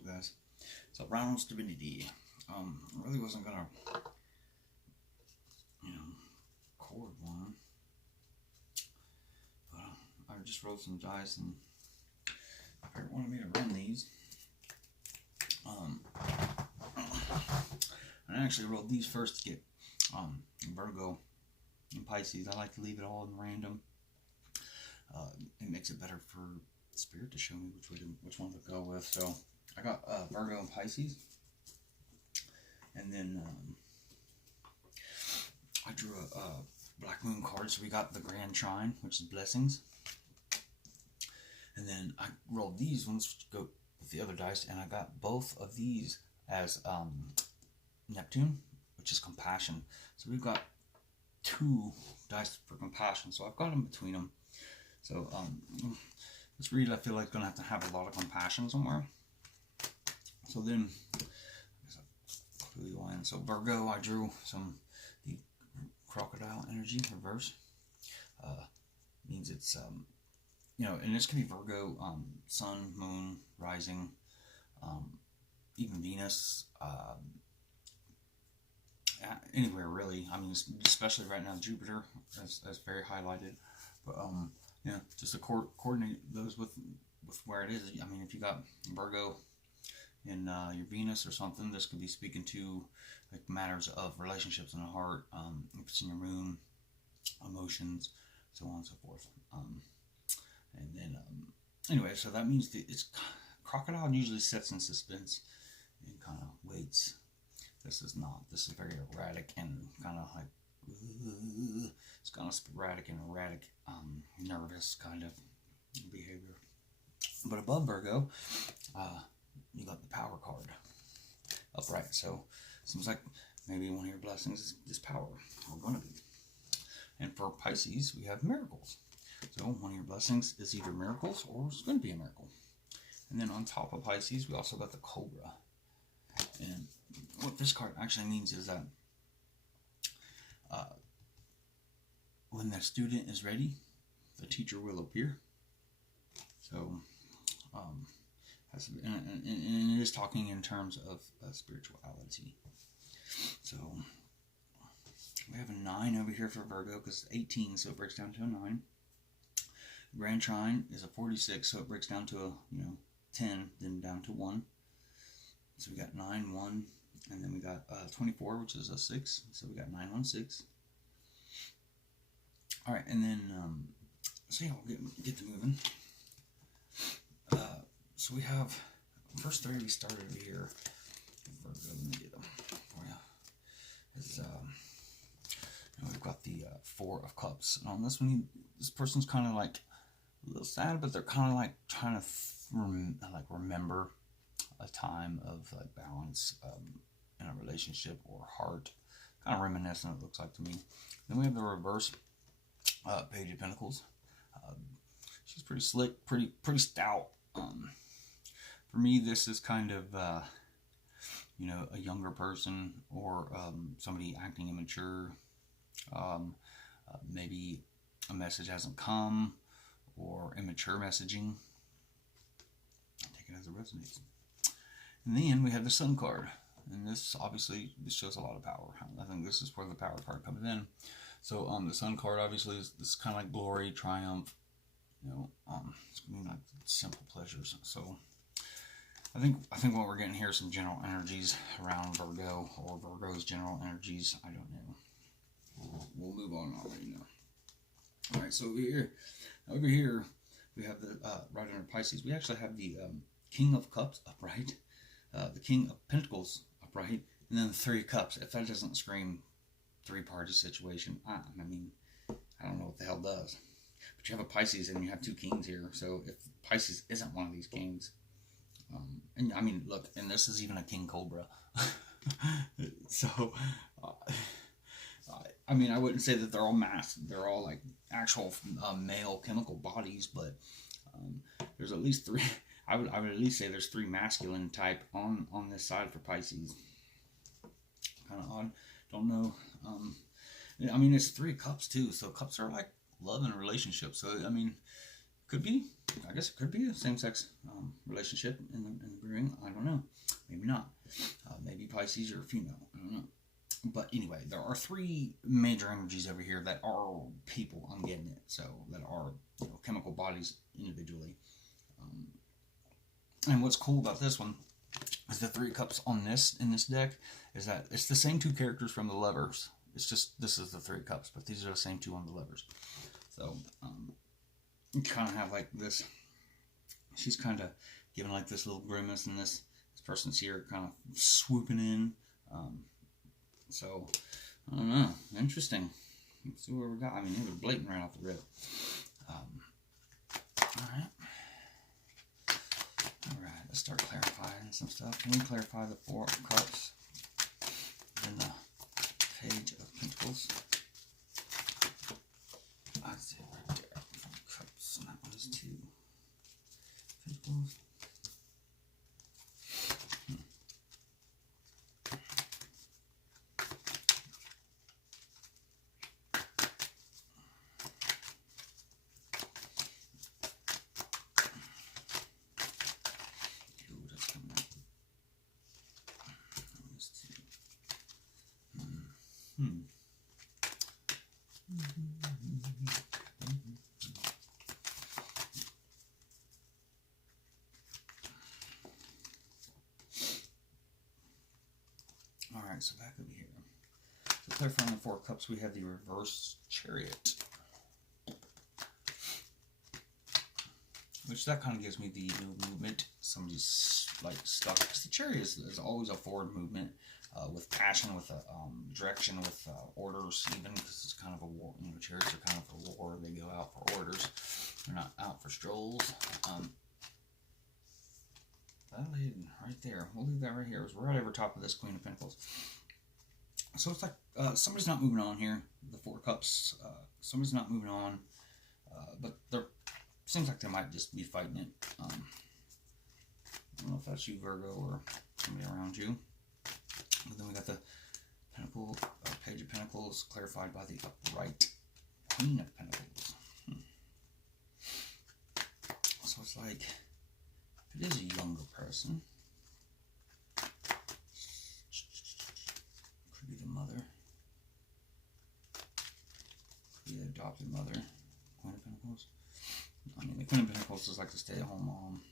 up, guys? So Ronald's divinity. I really wasn't gonna, you know, record one, but I just rolled some dice and Eric wanted me to run these. And I actually rolled these first to get Virgo and Pisces. I like to leave it all in random. It makes it better for Spirit to show me which one to go with. So I got Virgo and Pisces, and then I drew a Black Moon card. So we got the Grand Trine, which is blessings, and then I rolled these ones to go with the other dice, and I got both of these as Neptune, which is compassion. So we've got 2 dice for compassion. So I've got them between them. So this read, I feel like gonna have a lot of compassion somewhere. So then, I guess I'll clue you in. So Virgo, I drew the crocodile energy reverse. Means it's and this can be Virgo, Sun, Moon, Rising, even Venus, anywhere really. I mean, especially right now, Jupiter is very highlighted. But just to coordinate those with where it is. I mean, if you got Virgo in your Venus or something, this could be speaking to like matters of relationships in the heart. If it's in your moon, emotions, so on and so forth. And then anyway, so that means it's crocodile usually sits in suspense and kind of waits. This is not. This is very erratic and kind of like it's kind of sporadic and erratic, nervous kind of behavior. But above Virgo, you got the power card upright. So seems like maybe one of your blessings is power, or going to be. And for Pisces, we have miracles. So one of your blessings is either miracles or it's going to be a miracle. And then on top of Pisces, we also got the Cobra. And what this card actually means is that when the student is ready, the teacher will appear. So, and it is talking in terms of spirituality. So, we have a 9 over here for Virgo because it's 18, so it breaks down to a 9. Grand Trine is a 46, so it breaks down to a 10, then down to 1. So we got 9, 1, and then we got 24, which is a 6. So we got 9, 1, 6. All right, and then so yeah, we'll get to moving. So we have first 3 we started over here. Let me get them for you. We've got the 4 of Cups, and on this one, this person's kind of like a little sad, but they're kind of like trying to remember a time of like balance in a relationship or heart, kind of reminiscent. It looks like to me. Then we have the reverse Page of Pentacles. She's pretty slick, pretty stout. For me, this is kind of a younger person or somebody acting immature. Maybe a message hasn't come, or immature messaging. Take it as it resonates. And then we have the Sun card, and this shows a lot of power. I think this is where the power card comes in. So the Sun card obviously is this kind of like glory, triumph. It's gonna be like simple pleasures. So I think what we're getting here is some general energies around Virgo, or Virgo's general energies. I don't know. We'll move on already now. All right, so over here, we have the right under Pisces. We actually have the King of Cups upright, the King of Pentacles upright, and then the 3 of Cups. If that doesn't scream 3-party situation, I mean, I don't know what the hell does. But you have a Pisces and you have 2 kings here. So if Pisces isn't one of these kings, and I mean, look, and this is even a King Cobra. So, I mean, I wouldn't say that they're all they're all like actual male chemical bodies, but there's at least 3. I would at least say there's 3 masculine type on this side for Pisces. Kind of odd. Don't know. I mean, it's 3 cups too, so cups are like love and relationships. So I mean, Could be. I guess it could be a same-sex relationship in the brewing. I don't know. Maybe not. Maybe Pisces are female. I don't know. But anyway, there are three major energies over here that are people. I'm getting it. So that are chemical bodies individually. And what's cool about this one is the 3 cups on this in this deck is that it's the same 2 characters from the Lovers. It's just this is the 3 cups, but these are the same 2 on the Lovers. So you kind of have like this. She's kind of giving like this little grimace, and this person's here kind of swooping in. So I don't know. Interesting. Let's see what we got. I mean, it was blatant right off the rip. All right. Alright, let's start clarifying some stuff. Can we clarify the 4 of Cups and the Page of Pentacles? I see it right there. 4 Cups, and that one is 2 Pentacles. Alright, so back over here. So clarifying the 4 cups, we have the reverse Chariot. Which that kind of gives me the movement. Somebody's like stuck. Because the Chariot is always a forward movement with passion, with a direction, with orders, even because it's kind of a war. Chariots are kind of a war. They go out for orders. They're not out for strolls. That lady right there. We'll leave that right here. It was right over top of this Queen of Pentacles. So it's like somebody's not moving on here. The 4 cups. Somebody's not moving on. But they're seems like they might just be fighting it. I don't know if that's you, Virgo, or somebody around you. But then we got the Pentacle, Page of Pentacles, clarified by the upright Queen of Pentacles. So it's like, if it is a younger person, could be the mother, could be the adopted mother, Queen of Pentacles. I mean, the Queen of Pentacles is like the stay-at-home mom.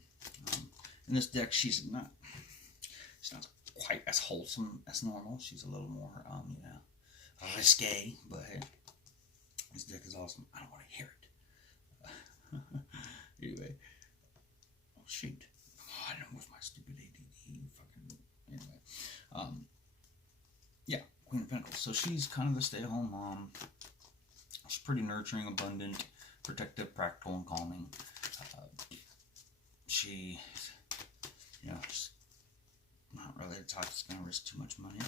In this deck, she's not quite as wholesome as normal. She's a little more, risque. But hey, this deck is awesome. I don't want to hear it. Anyway, oh shoot, I don't know with my stupid ADD. Fucking anyway, yeah, Queen of Pentacles. So she's kind of the stay-at-home mom. She's pretty nurturing, abundant, protective, practical, and calming. She, just not really the type that's going to risk too much money.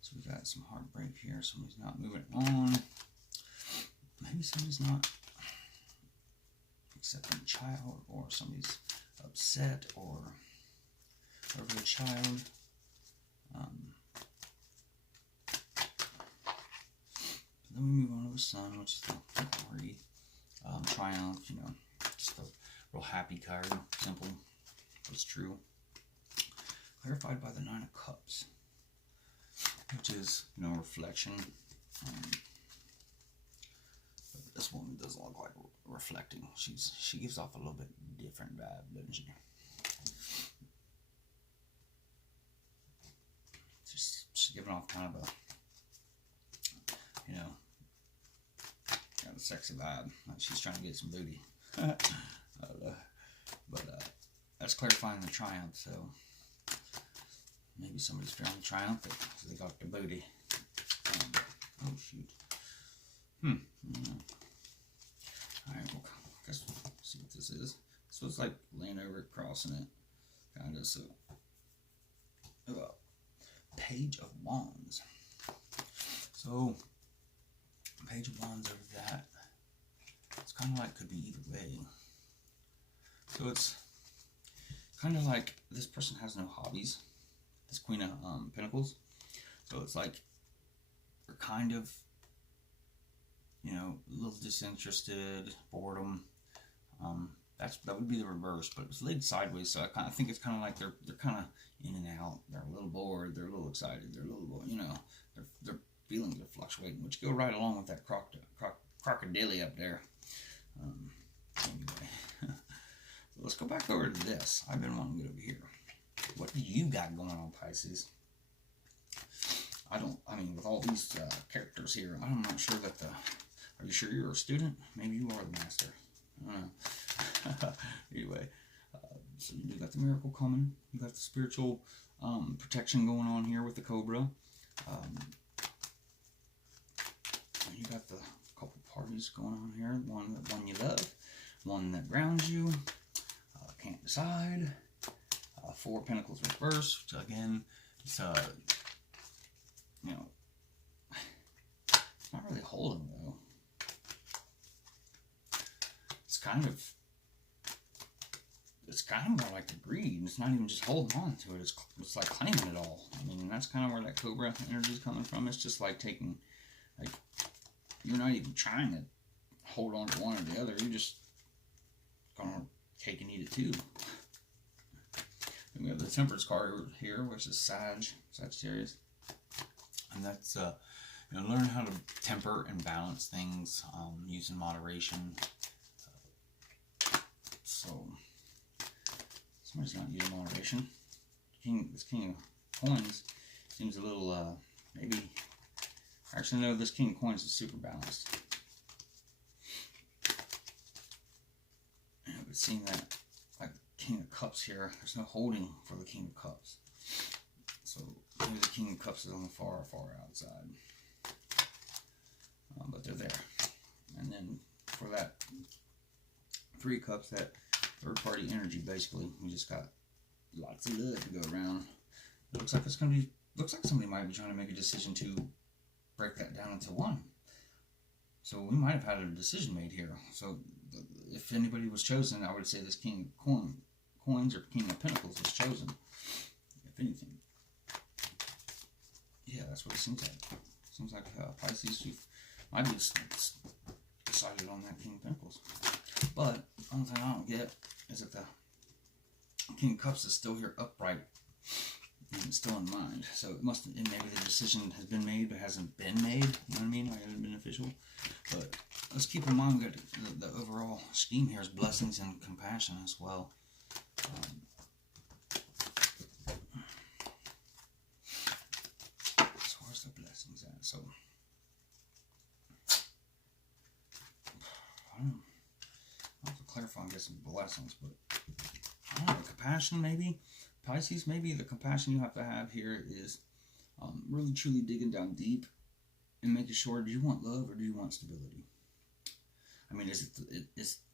So we got some heartbreak here. Somebody's not moving on. Maybe somebody's not accepting a child, or somebody's upset, or over a child. Then we move on to the Sun, which is the glory, triumph, just a real happy card, simple, but it's true. Clarified by the 9 of Cups, which is, reflection. But this woman doesn't look like reflecting. She gives off a little bit different vibe, doesn't she? She's giving off kind of a, kind of sexy vibe. Like she's trying to get some booty. But that's clarifying the triumph, so maybe somebody's feeling triumphant because they got the booty. Oh shoot. Alright, well, I guess we'll see what this is. So it's like laying over it, crossing it. Kind of, so. Page of Wands. So, Page of Wands over that. It's kind of like could be either way. So it's kind of like this person has no hobbies. This Queen of Pentacles. So it's like they're kind of, a little disinterested, boredom. That would be the reverse, but it's laid sideways, so I kind of think it's kind of like they're kind of in and out. They're a little bored, they're a little excited, they're a little, their feelings are fluctuating, which go right along with that crocodile up there. Anyway, so let's go back over to this. I've been wanting to get over here. What do you got going on, Pisces? With all these characters here, I'm not sure that are you sure you're a student? Maybe you are the master. I don't know. Anyway, so you got the miracle coming. You got the spiritual protection going on here with the Cobra. You got the couple parties going on here. One you love, one that grounds you. Can't decide. Four Pentacles reversed. Again, it's it's not really holding though. It's kind of more like the greed. It's not even just holding on to it. It's like claiming it all. I mean, that's kind of where that Cobra energy is coming from. It's just like taking, like, you're not even trying to hold on to one or the other. You're just gonna take and eat it too. And we have the Temperance card here, which is Sagittarius, and that's learn how to temper and balance things, using moderation. So somebody's not using moderation. This King of Coins seems a little maybe. Actually, no, this King of Coins is super balanced. Yeah, but seeing that, like King of Cups here, there's no holding for the King of Cups. So maybe the King of Cups is on the far outside. But they're there. And then for that Three of Cups, that third party energy, basically, we just got lots of love to go around. It looks like somebody might be trying to make a decision to break that down into one. So we might have had a decision made here. So if anybody was chosen, I would say this King of Coins or King of Pentacles was chosen, if anything. Yeah, that's what it seems like. Seems like Pisces, you might be decided on that King of Pentacles. But the only thing I don't get is that the King of Cups is still here upright and still in mind. So it must, maybe the decision has been made but hasn't been made. You know what I mean? Like, it hasn't been official. But let's keep in mind that the overall scheme here is blessings and compassion as well. As far as the blessings at, so I don't have to clarify and get some blessings, but I don't know, compassion maybe. Pisces, maybe the compassion you have to have here is really truly digging down deep and making sure, do you want love or do you want stability? I mean,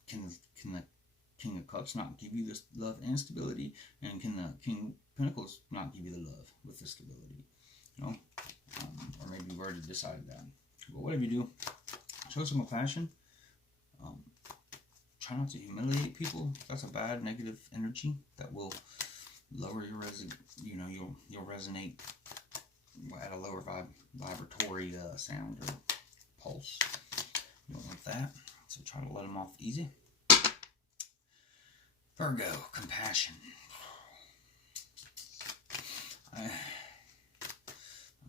can the King of Cups not give you this love and stability, and can the King of Pentacles not give you the love with the stability? You know, or maybe you've already decided that. But whatever you do, show some compassion. Try not to humiliate people. That's a bad negative energy that will lower your you'll resonate at a lower vibratory sound or pulse. You don't want that, so try to let them off easy. Virgo, compassion. I'm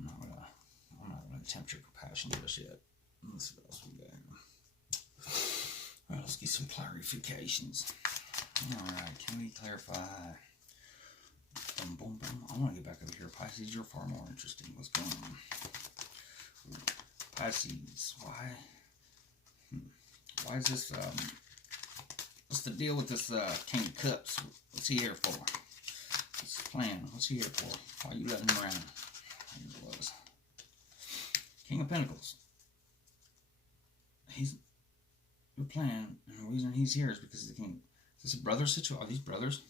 not gonna attempt your compassion just yet. Let's see what else we got here. All right, let's get some clarifications. All right, can we clarify? Boom, boom, boom. I want to get back over here. Pisces, you're far more interesting. What's going on? Pisces, why? Why is this? What's the deal with this King of Cups? What's he here for? What's his plan? What's he here for? Why are you letting him around? Here it was. King of Pentacles. He's your plan, and the reason he's here is because of the King. Is this a brother situation? Are these brothers?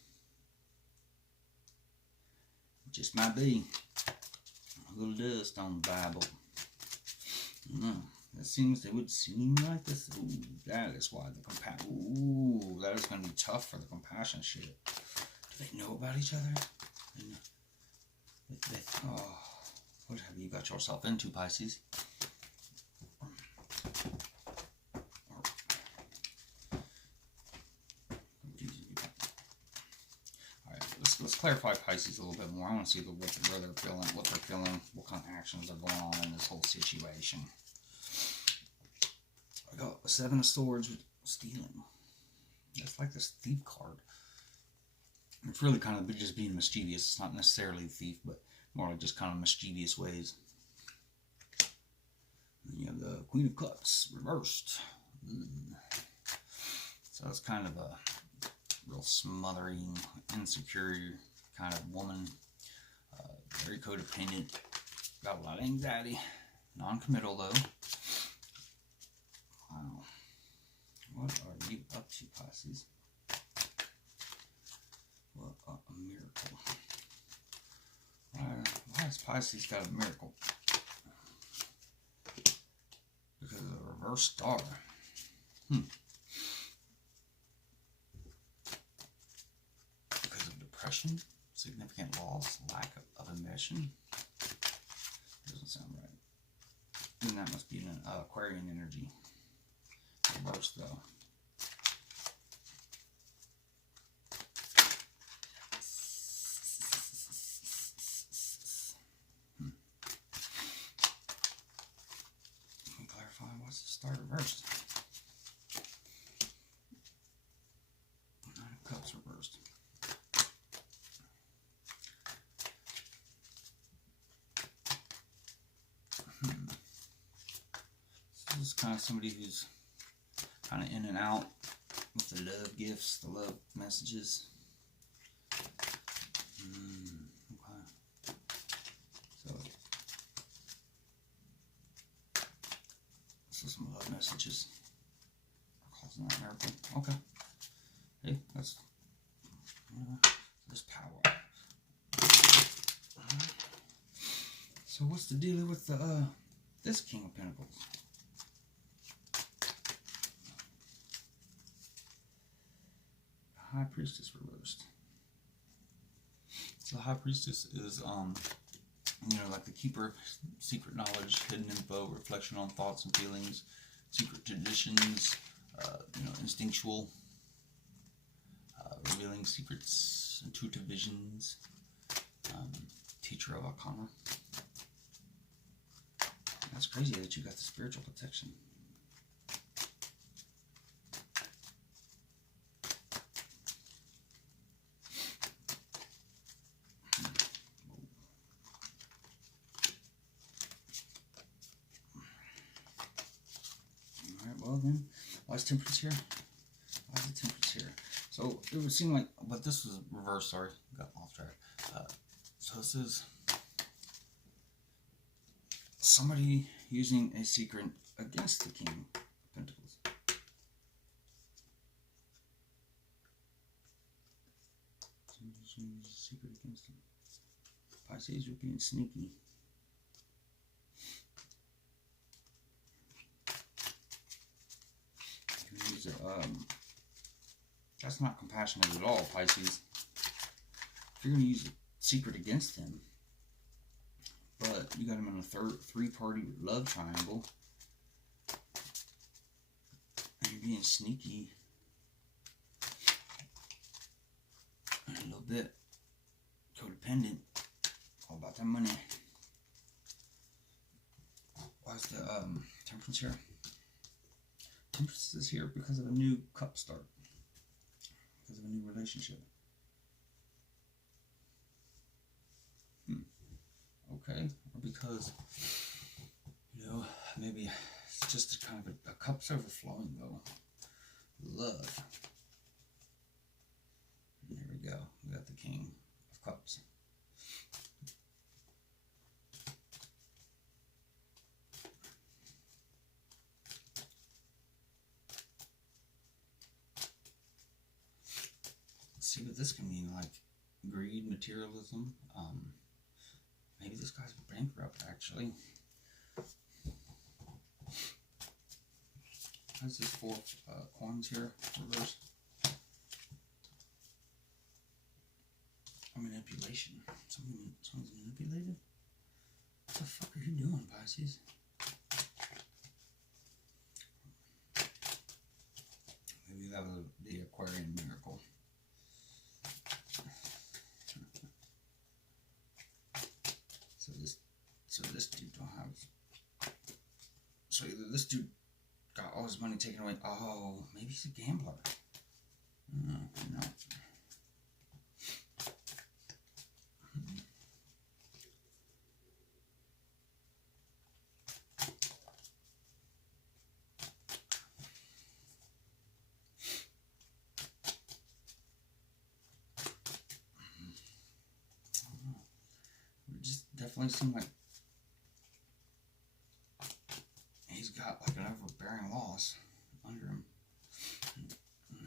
It just might be a little dust on the Bible. No, it would seem like this. Ooh, that is why the compassion. Ooh, that is going to be tough for the compassion shit. Do they know about each other? Oh, what have you got yourself into, Pisces? let's clarify Pisces a little bit more. I want to see where they're feeling, what they're feeling, what kind of actions are going on in this whole situation. I got a 7 of Swords with stealing. That's like this thief card. It's really kind of just being mischievous. It's not necessarily a thief, but more like just kind of mischievous ways. And you have the Queen of Cups reversed. So it's kind of a real smothering, insecure kind of woman. Very codependent. Got a lot of anxiety. Non-committal though. Wow. What are you up to, Pisces? What a miracle. Why has Pisces got a miracle? Because of the reverse star. Because of depression, significant loss, lack of ambition. Doesn't sound right. And that must be an Aquarian energy. Reverse though. Let me clarify what's the star reversed. 9 of Cups reversed. So this is kind of somebody who's kind of in and out with the love gifts, the love messages. Okay. So this is some love messages. Causing that miracle. Okay. Hey, that's this power. So what's the deal with the this King of Pentacles? High Priestess reversed. So the High Priestess is, you know, like the keeper, secret knowledge, hidden info, reflection on thoughts and feelings, secret traditions, you know, instinctual, revealing secrets, intuitive visions, teacher of Arcana. That's crazy that you got the spiritual protection. Well then, why is Temperance here? Why is the Temperance here? So it would seem like, but this was reversed, sorry, got off track. So this is somebody using a secret against the King of Pentacles. Somebody's using a secret against him. Pisces, you're being sneaky. That's not compassionate at all, Pisces. If you're going to use a secret against him, but you got him in a three-party love triangle, and you're being sneaky and a little bit codependent, all about that money. Why's the Temperance here? Temperance is here because of a new cup start. Because of a new relationship. Okay. Or because, you know, maybe it's just kind of a cup's overflowing though. Love. And there we go. We got the King of Cups. See what this can mean, like greed, materialism. Maybe this guy's bankrupt, actually. How's this 4 coins here reversed? Manipulation. Someone's manipulated? What the fuck are you doing, Pisces? Maybe that was the Aquarian miracle. dude got all his money taken away. Oh, maybe he's a gambler. No. It just definitely seemed like he's got like an overbearing loss under him. And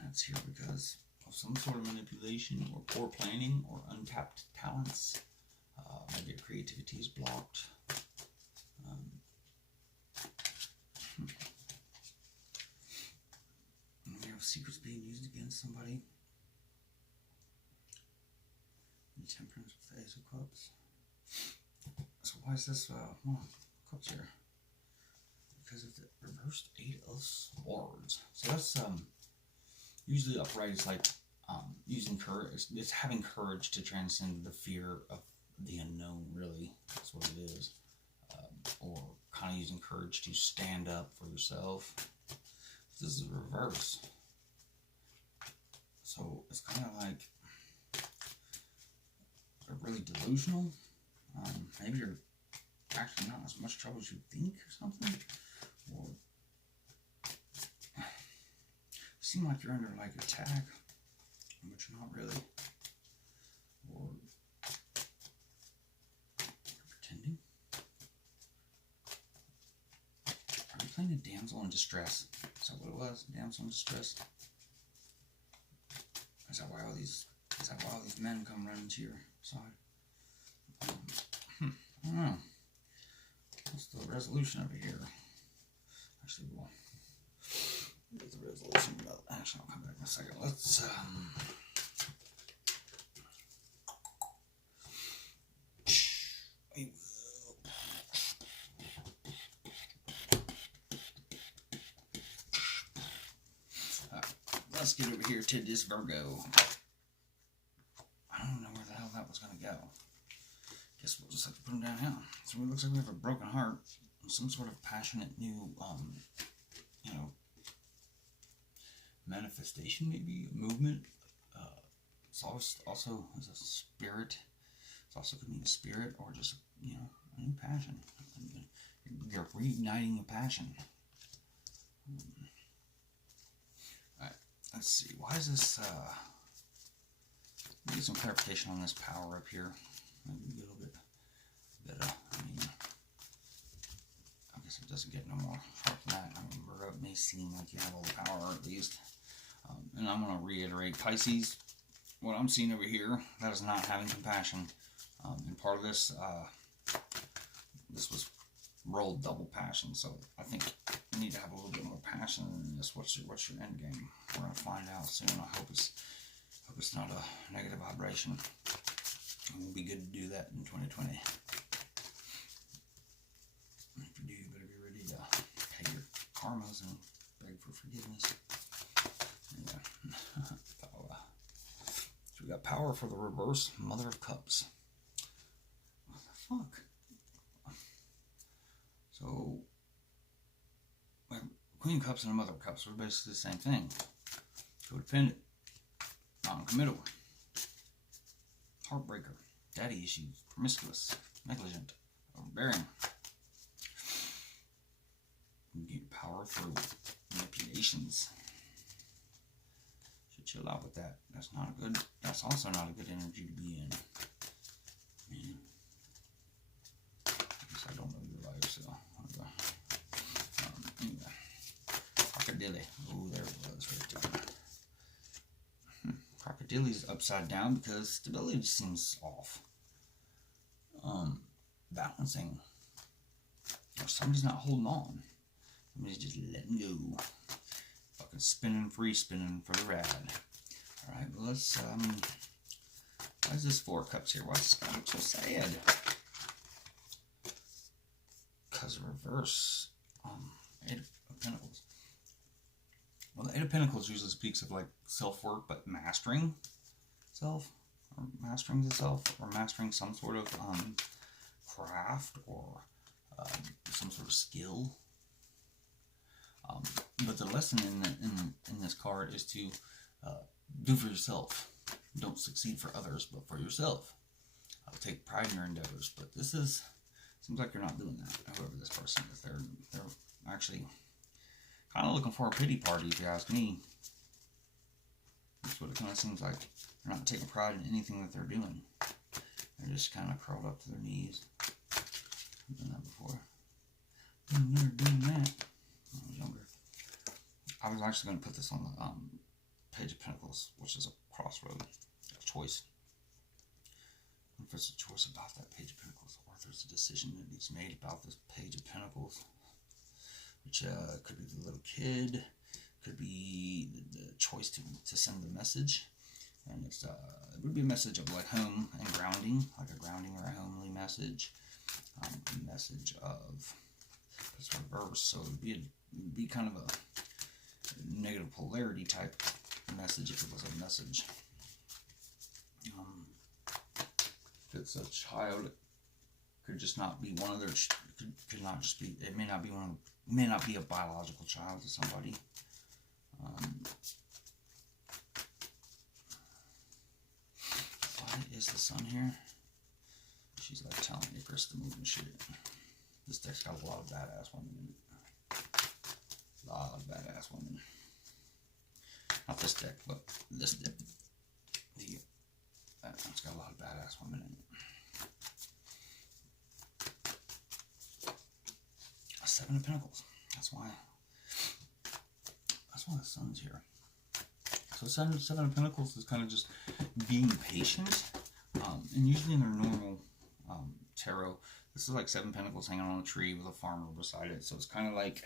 that's here because of some sort of manipulation or poor planning or untapped talents. Maybe your creativity is blocked. You have secrets being used against somebody. And temperance with the Ace of Cups. So why is this cups here? Because of the reversed Eight of Swords. So that's usually upright is like using courage. It's having courage to transcend the fear of the unknown. Really, that's what it is. Or kind of using courage to stand up for yourself. This is the reverse. So it's kind of like they're really delusional. Maybe you're actually not as much trouble as you think or something. Or seem like you're under like attack, but you're not really. Or you're pretending. Are you playing a damsel in distress? Is that what it was? Damsel in distress? Is that why all these men come running to your side? I don't know. What's the resolution over here? Actually, we'll get the resolution. Actually, I'll come back in a second. Let's let's get over here to this Virgo. I don't know where the hell that was going to go. Guess we'll just have to put him down now. So it looks like we have a broken heart. Some sort of passionate new, manifestation, maybe, a movement. It's also as a spirit. It's also could mean a spirit or just, a new passion. You're reigniting a passion. Alright, let's see. Why is this, get some clarification on this power up here. Maybe a little bit better. I guess it doesn't get no more sharp than that. Virgo, it may seem like you have all the power, at least. And I'm going to reiterate, Pisces, what I'm seeing over here, that is not having compassion. And part of this, this was rolled double passion, so I think you need to have a little bit more passion in this. What's your end game? We're going to find out soon. I hope it's not a negative vibration. It will be good to do that in 2020. If you do, you better be ready to pay your karmas and beg for forgiveness. Yeah. So we got power for the reverse, Mother of Cups. What the fuck? So, Queen of Cups and a Mother of Cups are basically the same thing. Codependent, non-committal, heartbreaker, daddy issues, promiscuous, negligent, overbearing. You get power through manipulations. Should chill out with that. That's also not a good energy to be in. Man. I guess I don't know your life, so anyway. Crocodile. Oh, there it was right there. Crocodile is upside down because stability just seems off. Balancing. Or somebody's not holding on. Somebody's just letting go. Fucking spinning for the ride. Alright, well let's, why is this 4 cups here? Why is this guy look so sad? Because reverse, 8 of Pentacles. Well, the 8 of Pentacles usually speaks of like self-work, but mastering self, or mastering the self, or mastering some sort of craft, or some sort of skill. But the lesson in this card is to do for yourself. Don't succeed for others, but for yourself. Take pride in your endeavors. But this seems like you're not doing that. Whoever this person is, they're actually kind of looking for a pity party, if you ask me. That's what it kind of seems like. They're not taking pride in anything that they're doing. They're just kind of curled up to their knees. I've done that before. I've never done that when I was younger. I was actually going to put this on the Page of Pentacles, which is a crossroad, a choice. If there's a choice about that Page of Pentacles, or if there's a decision that needs made about this Page of Pentacles, which could be the little kid, could be the choice to send the message. And it would be a message of like home and grounding, like a grounding or a homely message. A message of this reverse, so it would be kind of a negative polarity type message if it was a message. If it's a child, it could just not be one of their. Could not just be. It may not be one. May not be a biological child to somebody. Why is the sun here? She's like telling Icarus to move and shit. This deck's got a lot of badass women in it. A lot of badass women. Not this deck, but this deck. It's got a lot of badass women in it. A Seven of Pentacles. That's why the sun's here. So Seven of Pentacles is kind of just being patient. And usually in their normal tarot, this is like Seven Pentacles hanging on a tree with a farmer beside it. So it's kind of like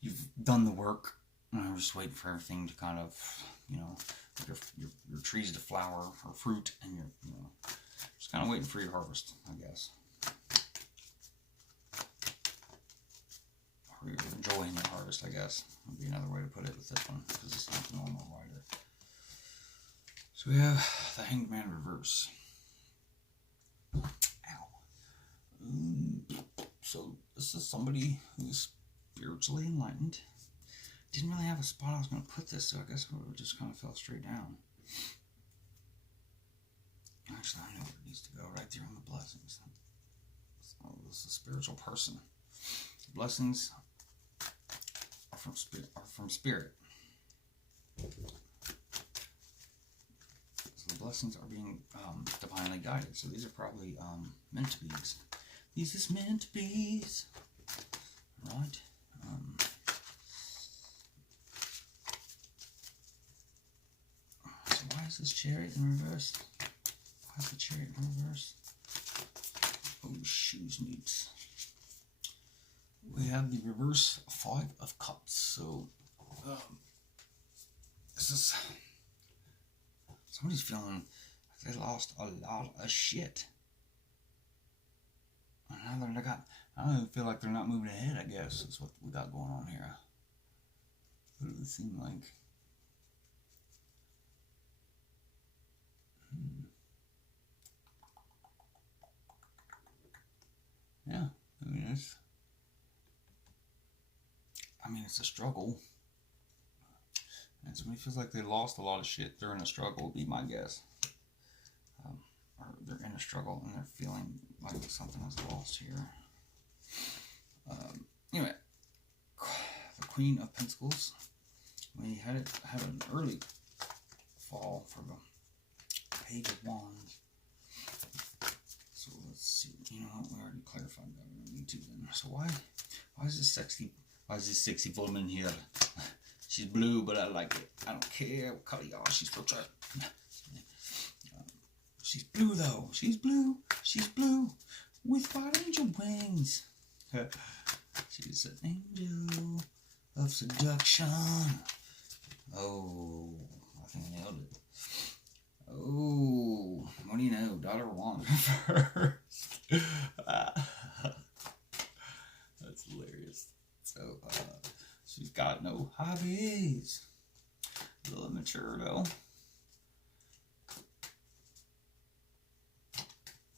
you've done the work, and I'm just waiting for everything to kind of, your trees to flower or fruit, and you're, just kind of waiting for your harvest, I guess. Or you're enjoying your harvest, I guess, would be another way to put it with this one, because it's not the normal rider. So we have the Hanged Man reverse. Ow. So this is somebody who's spiritually enlightened. Didn't really have a spot I was going to put this, so I guess it just kind of fell straight down. Actually, I know where it needs to go, right there on the blessings. So this is a spiritual person. Blessings are from spirit. So the blessings are being divinely guided. So these are probably meant to be's. These is meant to be's. Right? So why is this Chariot in reverse? Why is the Chariot in reverse? Oh, shoes needs. We have the reverse Five of Cups. So this is somebody's feeling like they lost a lot of shit. And now I don't feel like they're not moving ahead, I guess. That's what we got going on here. What does it seem like? Yeah, it's a struggle. And somebody feels like they lost a lot of shit during a struggle, would be my guess. Or they're in a struggle and they're feeling like something was lost here. Anyway, the Queen of Pentacles. We had an early fall for the Page of Wands. So let's see. You know what? We already clarified that. We don't need to then. So why is this sexy woman here? She's blue, but I like it. I don't care what color y'all. She's still trash. She's blue though. She's blue. She's blue with white angel wings. She's an angel of seduction. Oh, I think I nailed it. Oh, what do you know? Daughter of Wands first. That's hilarious. So, she's got no hobbies. A little immature though.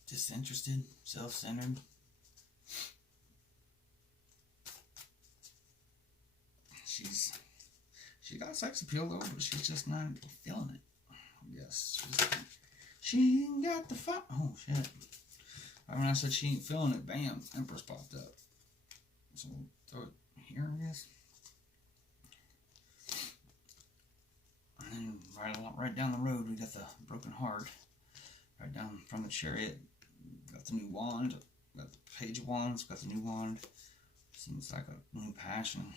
Disinterested, self-centered. sex appeal though, but she's just not feeling it. Yes, she ain't got the fun. Oh shit! When I said she ain't feeling it, bam, Empress popped up. So we'll throw it here, I guess. And then right down the road, we got the Broken Heart. Right down from the Chariot, got the new wand. Got the Page of Wands. Got the new wand. Seems like a new passion.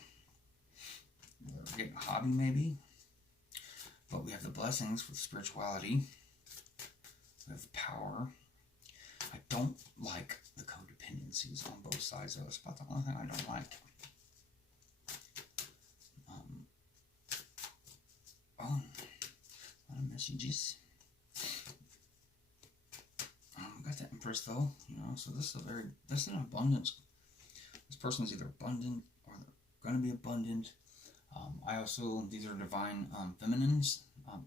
We're getting a hobby, maybe. But we have the blessings with spirituality. We have the power. I don't like the codependencies on both sides of us. That's about the only thing I don't like. A lot of messages. We got the Empress though, you know. So this is an abundance. This person is either abundant or they're going to be abundant. These are divine feminines.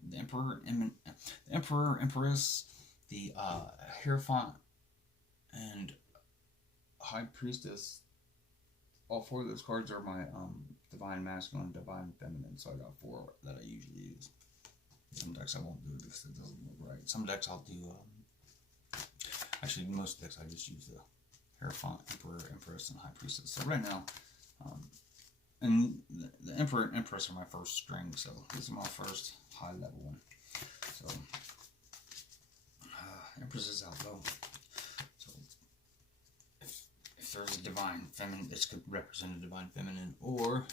The Emperor, Empress, the Hierophant, and High Priestess. All 4 of those cards are my divine masculine, divine feminine. So I got 4 that I usually use. Some decks I won't do because it doesn't look right. Some decks I'll do. Actually, most decks I just use the Hierophant, Emperor, Empress, and High Priestess. So right now, and the Emperor and Empress are my first string. So this is my first high level one. So Empress is out low. So if there's a divine feminine, this could represent a divine feminine, or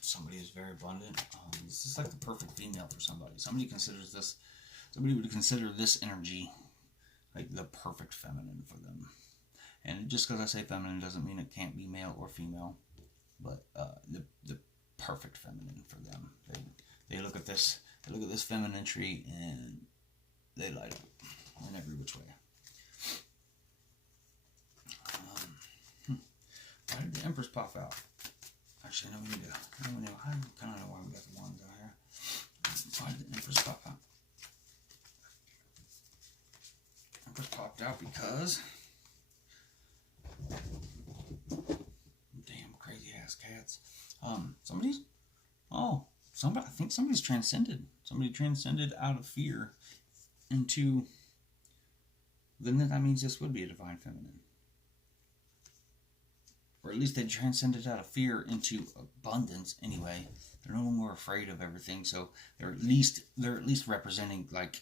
somebody is very abundant. This is like the perfect female for somebody. Somebody would consider this energy like the perfect feminine for them. And just because I say feminine doesn't mean it can't be male or female, but the perfect feminine for them. They look at this femininity and they light up in every which way. Why did the Empress pop out? Actually, I kind of know why we got the wands out here. Why did the Empress pop out? Empress popped out because damn crazy ass cats. I think somebody's transcended. Somebody transcended out of fear into. Then that means this would be a divine feminine. Or at least they transcended out of fear into abundance anyway. They're no longer afraid of everything, so they're at least representing, like,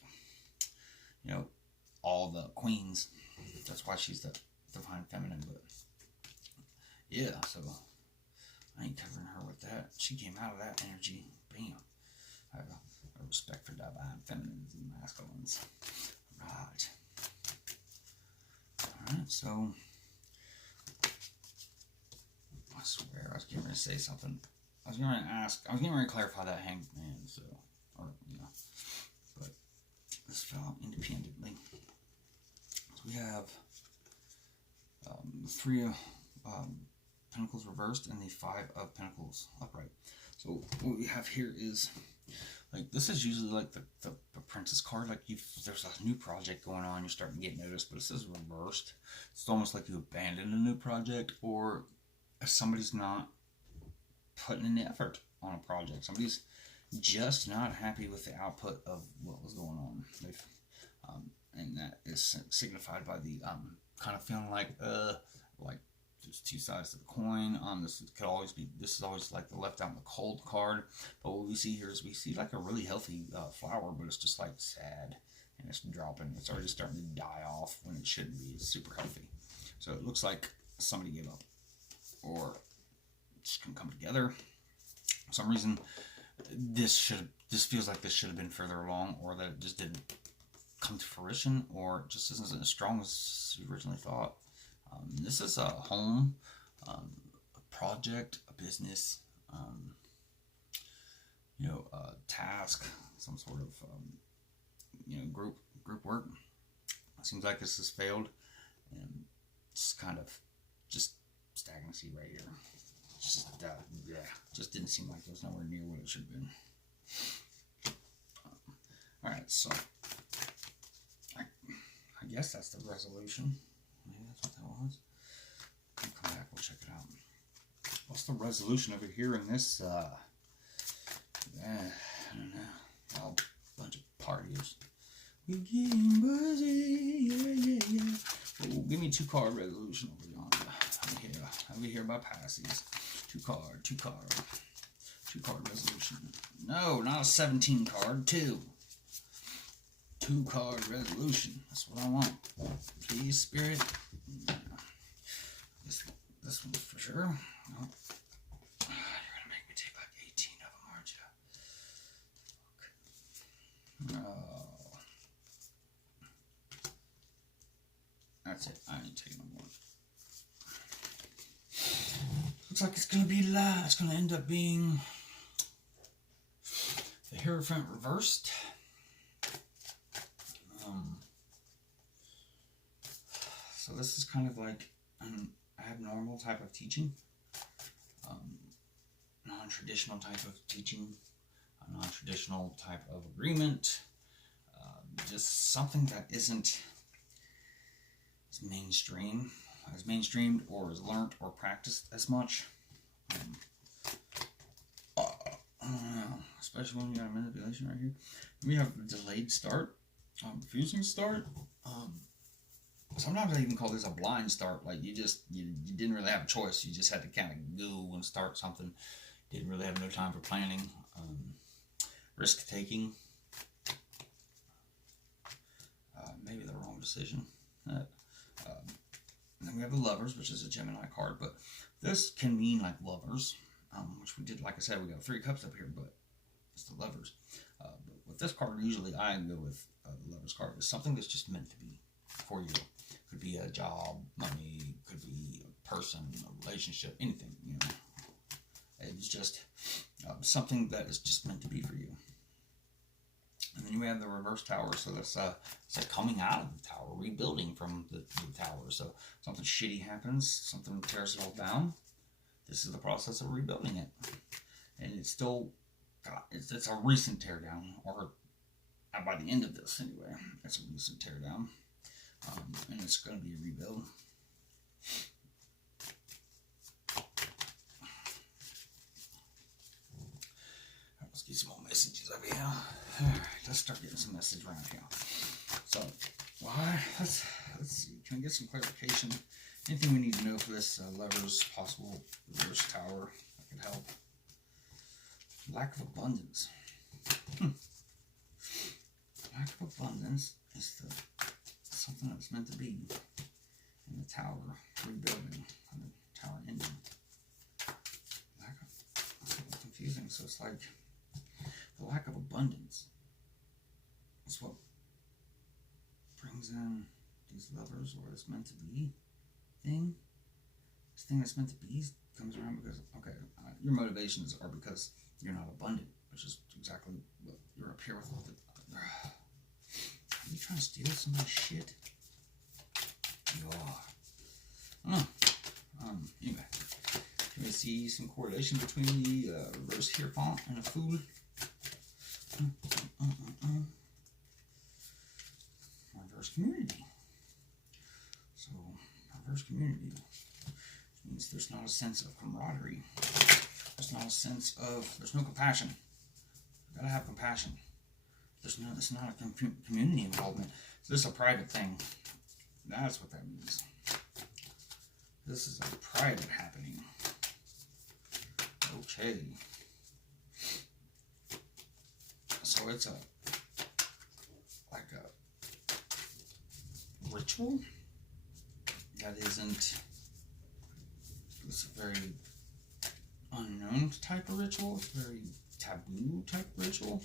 you know, all the queens. That's why she's the divine feminine. But yeah, so I ain't covering her with that. She came out of that energy. Bam. I have a respect for divine feminines and masculines. Right. Alright, so I swear I was getting ready to say something. I was getting ready to clarify that Hanged Man, but this fell out independently. So we have the 3 of Pentacles reversed and the 5 of Pentacles upright. So what we have here is, like, this is usually like the Princess card. Like, there's a new project going on, you're starting to get noticed, but it says reversed. It's almost like you abandoned a new project, or if somebody's not putting in effort on a project. Somebody's just not happy with the output of what was going on. And that is signified by the kind of feeling like there's 2 sides to the coin. This is always like the left out in the cold card. But what we see here is we see like a really healthy flower, but it's just like sad and it's dropping. It's already starting to die off when it shouldn't be. It's super healthy. So it looks like somebody gave up, or just can come together. For some reason, this feels like this should have been further along, or that it just didn't come to fruition, or it just isn't as strong as you originally thought. This is a home, a project, a business, a task, some sort of group work. It seems like this has failed, and it's kind of just stagnancy right here. Just didn't seem like it was nowhere near what it should have been. Alright, so I guess that's the resolution. Maybe that's what that was. We'll come back, we'll check it out. the resolution over here in this, I don't know, a bunch of partiers. We're getting buzzy, yeah. Oh, give me 2-card resolution over yonder. Over here by Pisces. 2-card resolution. No, not a 17-card, 2. 2-card resolution. That's what I want. Please, Spirit. This one's for sure. Oh. You're gonna make me take like 18 of them, aren't you? Oh. That's it. I ain't taking no more. Looks like it's gonna be it's gonna end up being the Hierophant reversed. So this is kind of like an abnormal type of teaching, non-traditional type of teaching, a non-traditional type of agreement, just something that isn't as mainstreamed or is learnt or practiced as much. I don't know, especially when you got a manipulation right here. We have a delayed start, confusing start. Sometimes I even call this a blind start. Like you didn't really have a choice. You just had to kind of go and start something. Didn't really have no time for planning, risk taking. Maybe the wrong decision. Then we have the Lovers, which is a Gemini card, but this can mean like lovers, which we did. Like I said, we got 3 cups up here, but it's the Lovers. But with this card, usually I go with the Lovers card. It's something that's just meant to be for you. Could be a job, money, could be a person, a relationship, anything, you know. It's just something that is just meant to be for you. And then you have the reverse tower, so that's it's like coming out of the tower, rebuilding from the tower. So something shitty happens, something tears it all down. This is the process of rebuilding it. And it's still, it's a recent teardown, or by the end of this anyway, it's a recent teardown. And it's going to be a rebuild. Let's get some more messages over here. Alright, let's start getting some message around here. So, why? Let's see. Can I get some clarification? Anything we need to know for this Lovers possible reverse tower that could help? Lack of abundance. Lack of abundance is something that's meant to be in the tower rebuilding, and the tower ending. That's a little confusing. So it's like the lack of abundance is what brings in these lovers, or this meant to be thing. This thing that's meant to be comes around because, okay, your motivations are because you're not abundant, which is exactly what you're up here with. Are you trying to steal somebody's shit? You are. Anyway, can we see some correlation between the reverse Hierophant and a Fool? Reverse community. So, reverse community means there's not a sense of camaraderie. There's not a sense of, there's no compassion. You gotta have compassion. It's not a community involvement. So this is a private thing. That's what that means. This is a private happening. Okay. So it's like a ritual that isn't. It's a very unknown type of ritual. It's a very taboo type of ritual.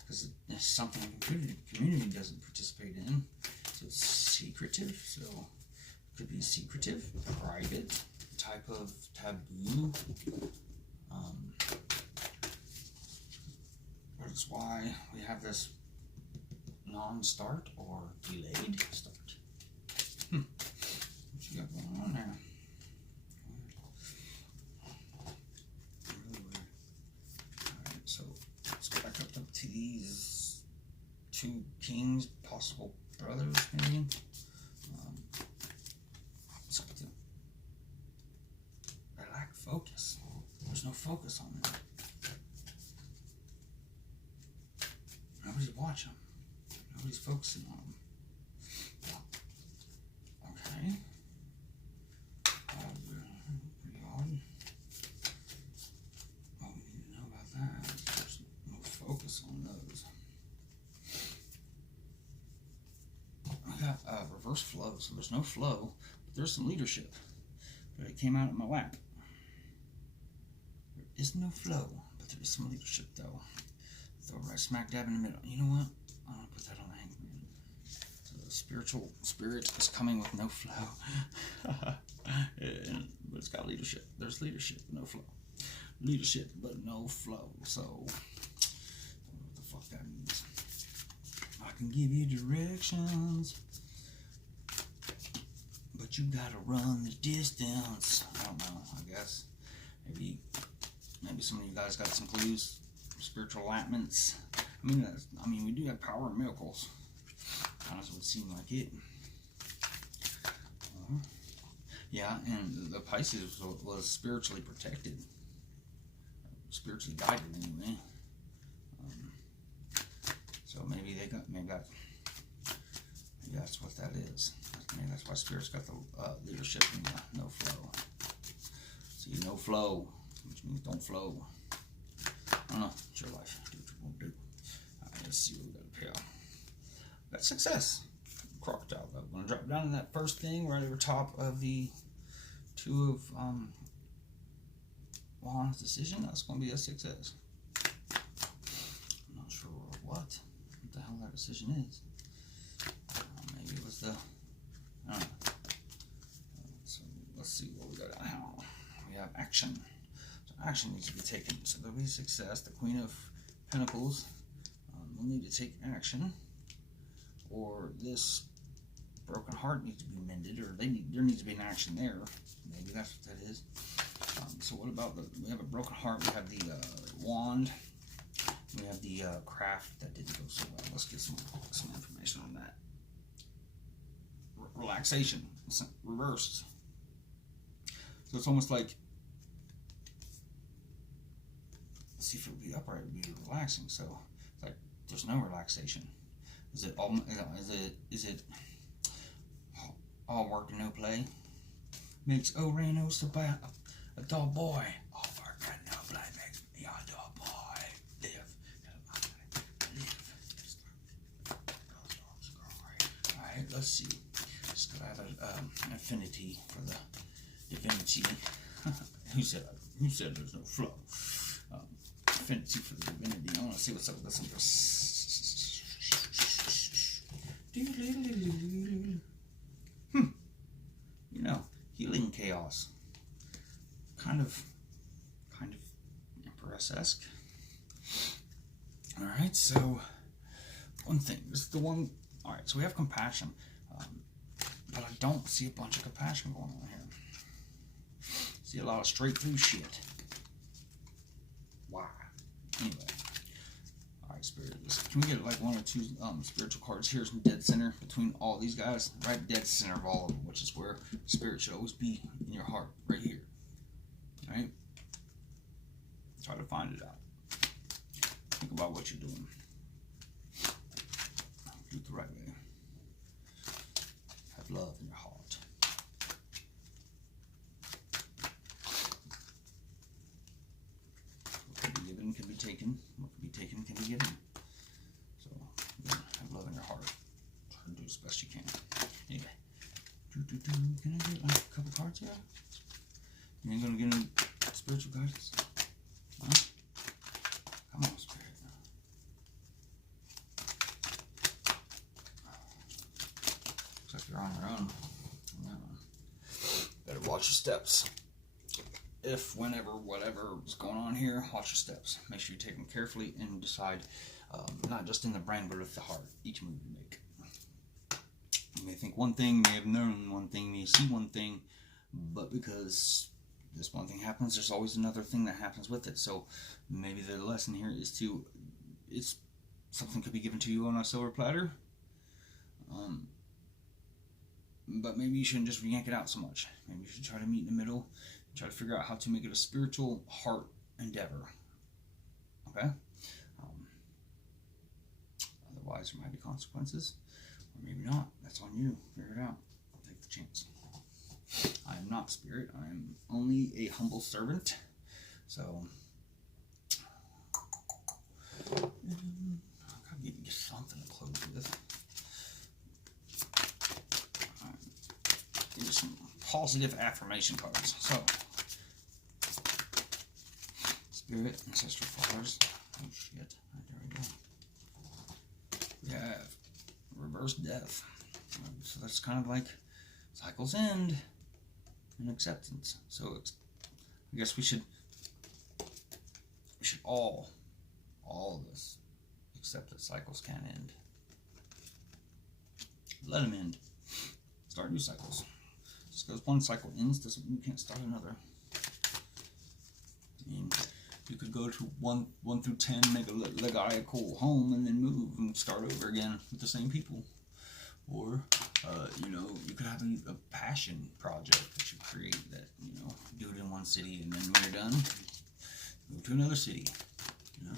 Because it's something the community doesn't participate in. So it's secretive. So it could be secretive, private type of taboo. That's why we have this non-start or delayed start. What you got going on there? Alright, so let's go back up to these 2 kings, possible brothers, maybe. Something. I lack focus. focus on them. Nobody's watching them. Nobody's focusing on them. Okay. Pretty odd. What we need to know about that is there's no focus on those. I got reverse flow, so there's no flow, but there's some leadership. But it came out in my lap. There is no flow, but there is some leadership, though. Throw it right smack dab in the middle. You know what? I'm going to put that on the hangman. So the spiritual spirit is coming with no flow. But it's got leadership. There's leadership, but no flow. Leadership, but no flow. So, I don't know what the fuck that means. I can give you directions, but you gotta run the distance. I don't know, I guess. Maybe some of you guys got some clues, spiritual enlightenments. I mean, we do have power and miracles. Honestly, it would seem like it. Yeah, and the Pisces was spiritually protected, spiritually guided anyway. So maybe that's what that is. Maybe that's why Spirit's got the leadership and no flow. See, no flow, which means don't flow. I don't know. It's your life. Do what you want to do. Alright, let's see what we got to pay off. Got success. Crocodile, though. I'm going to drop down to that first thing right over top of the Two of Wands decision. That's going to be a success. I'm not sure what the hell that decision is. Maybe it was the, I don't know. So let's see what we got now. We have action. So action needs to be taken. So there'll be success. The Queen of Pentacles will need to take action, or this broken heart needs to be mended, or there needs to be an action there. Maybe that's what that is. So what about we have a broken heart, we have the wand, we have the craft that didn't go so well. Let's get some information on that. Relaxation, it's reversed. So it's almost like, let's see if it would be upright, it would be relaxing. So it's like there's no relaxation. Is it all work and no play? Makes Reno so bad a dull boy. All work and no play makes me a dull boy. Live. Alright, let's see. Just gotta have an affinity for the divinity. Who said there's no flow? Affinity for the divinity. I want to see what's up with this one. You know, healing chaos. Kind of Empress-esque. Alright, so one thing. This is the one. Alright, so we have compassion. But I don't see a bunch of compassion going on here. See a lot of straight through shit. Why? Anyway. Alright, Spirit. Can we get like one or two spiritual cards here in dead center between all these guys? Right dead center of all of them, which is where Spirit should always be in your heart. Right here. Alright? Try to find it out. Think about what you're doing. Do it the right way. Have love in your heart. What can be given can be taken. What can be taken can be given. So, have love in your heart. Try to do as best you can. Anyway. Can I get like a couple cards here? You ain't gonna get any spiritual guidance? Huh? Come on, Spirit. Looks like you're on your own. Better watch your steps. If, whenever, whatever is going on here, watch your steps. Make sure you take them carefully and decide, not just in the brain, but with the heart, each move you make. You may think one thing, may have known one thing, may see one thing, but because this one thing happens, there's always another thing that happens with it. So maybe the lesson here is something could be given to you on a silver platter, but maybe you shouldn't just yank it out so much. Maybe you should try to meet in the middle, try to figure out how to make it a spiritual heart endeavor. Okay? Otherwise, there might be consequences, or maybe not. That's on you. Figure it out. Take the chance. I am not spirit. I am only a humble servant. So, I gotta get you something to close with. Here's some positive affirmation cards. So, Spirit, Ancestral Fathers. Oh shit. There we go. We have Reverse Death. So that's kind of like cycles end and acceptance. So it's, I guess we should all of us accept that cycles can end. Let them end. Start new cycles. Just because one cycle ends doesn't mean you can't start another. I mean, you could go to 1 through 10, make a legaical home, and then move and start over again with the same people. Or, you know, you could have a passion project that you create that, you know, do it in one city, and then when you're done, move to another city. You know,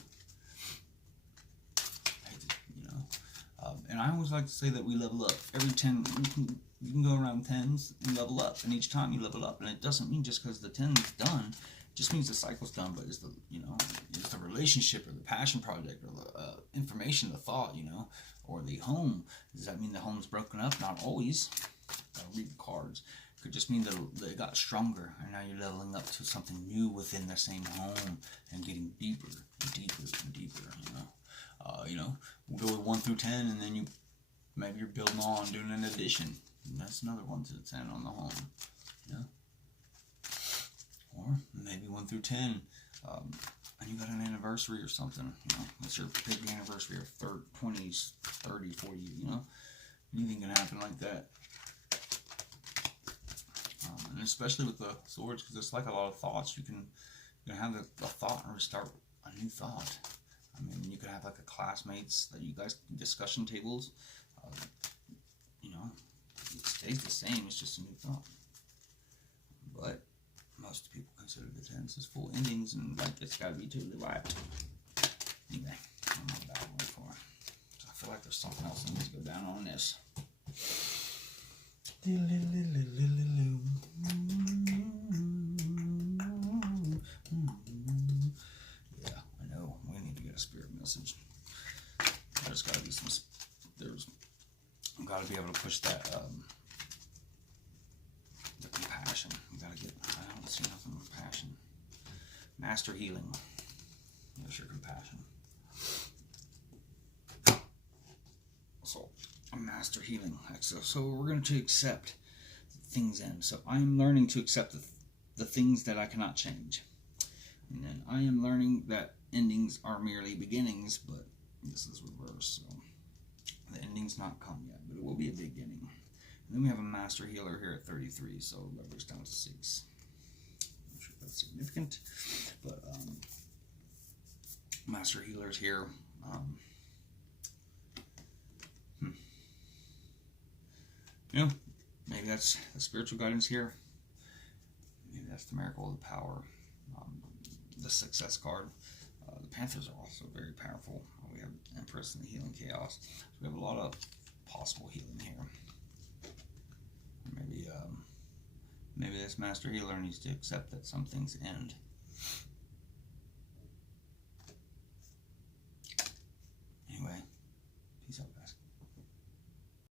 and I always like to say that we level up. Every 10, you can go around 10s and level up, and each time you level up, and it doesn't mean just because the 10 is done, it just means the cycle's done, but it's the, you know, it's the relationship or the passion project or the information, the thought, you know, or the home. Does that mean the home's broken up? Not always. Gotta read the cards. It could just mean that it got stronger, and now you're leveling up to something new within the same home and getting deeper and deeper and deeper, you know. You know, we'll go with 1 through 10, and then maybe you're building on, doing an addition. And that's another 1 to 10 on the home, you know. Or maybe 1 through 10, and you got an anniversary or something, you know. That's your big anniversary, or 20s, 30, 40, you know. Anything can happen like that. And especially with the swords, because it's like a lot of thoughts. You can have a thought and restart a new thought. I mean, you could have like a classmates that you guys discussion tables. You know, it stays the same. It's just a new thought. But most people consider the 10s as full endings, and like it's got to be totally wiped. Anyway, I'm not bad one for it. So I feel like there's something else that needs to go down on this. Spirit message. There's got to be some. There's got to be able to push that. The compassion. You got to get. I don't see nothing with passion. Master healing. There's your compassion. So, a master healing. So we're going to accept things in. So I am learning to accept the things that I cannot change, and then I am learning that endings are merely beginnings, but this is reverse, so the ending's not come yet, but it will be a beginning. And then we have a master healer here at 33, so leverage down to 6. I'm sure that's significant, but master healers here. You know, maybe that's the spiritual guidance here. Maybe that's the miracle of the power, the success card. The Panthers are also very powerful. We have Empress and the Healing Chaos. So we have a lot of possible healing here. Maybe this Master Healer needs to accept that some things end.